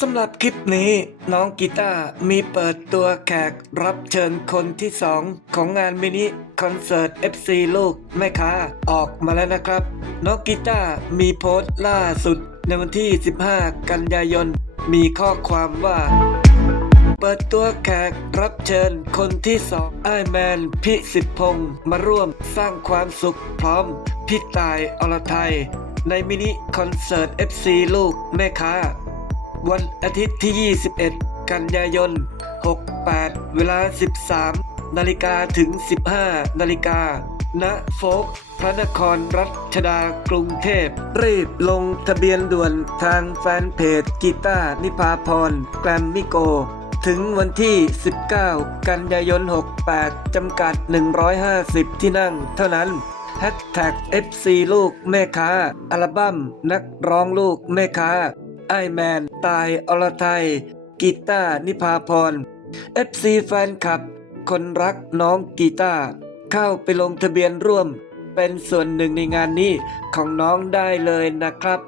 สำหรับคลิปนี้น้องกีตาร์มีเปิดตัวแขกรับเชิญคนที่สองของงานมินิคอนเสิร์ต FC ลูกแม่ค้าออกมาแล้วนะครับ น้องกีตาร์มีโพสต์ล่าสุดในวันที่ 15 กันยายน มีข้อความว่า เปิดตัวแขกรับเชิญคนที่สองไอแมนพิสิทธพงศ์มาร่วมสร้างความสุขพร้อมพี่ตายอรไทย ในมินิคอนเสิร์ต FC ลูกแม่ค้า วันอาทิตย์ที่ 21 กันยายน 68 เวลา 13 นาฬิกาถึง 15 นาฬิกา ณ โฟกพระนครรัชดากรุงเทพ รีบลงทะเบียนด่วนทางแฟนเพจกีตาร์นิพาพรแกรมมิโก ถึงวันที่ 19 กันยายน 68 จำกัด 150 ที่นั่งเท่านั้นแฮชแท็ก FC ลูกแม่ค้า อัลบั้มนักร้องลูกแม่ค้าไอแมน ตายอรไทยกีตานิพาพร FC แฟนคลับ คนรักน้องกีตาเข้าไปลงทะเบียนร่วม เป็นส่วนหนึ่งในงานนี้ของน้องได้เลยนะครับ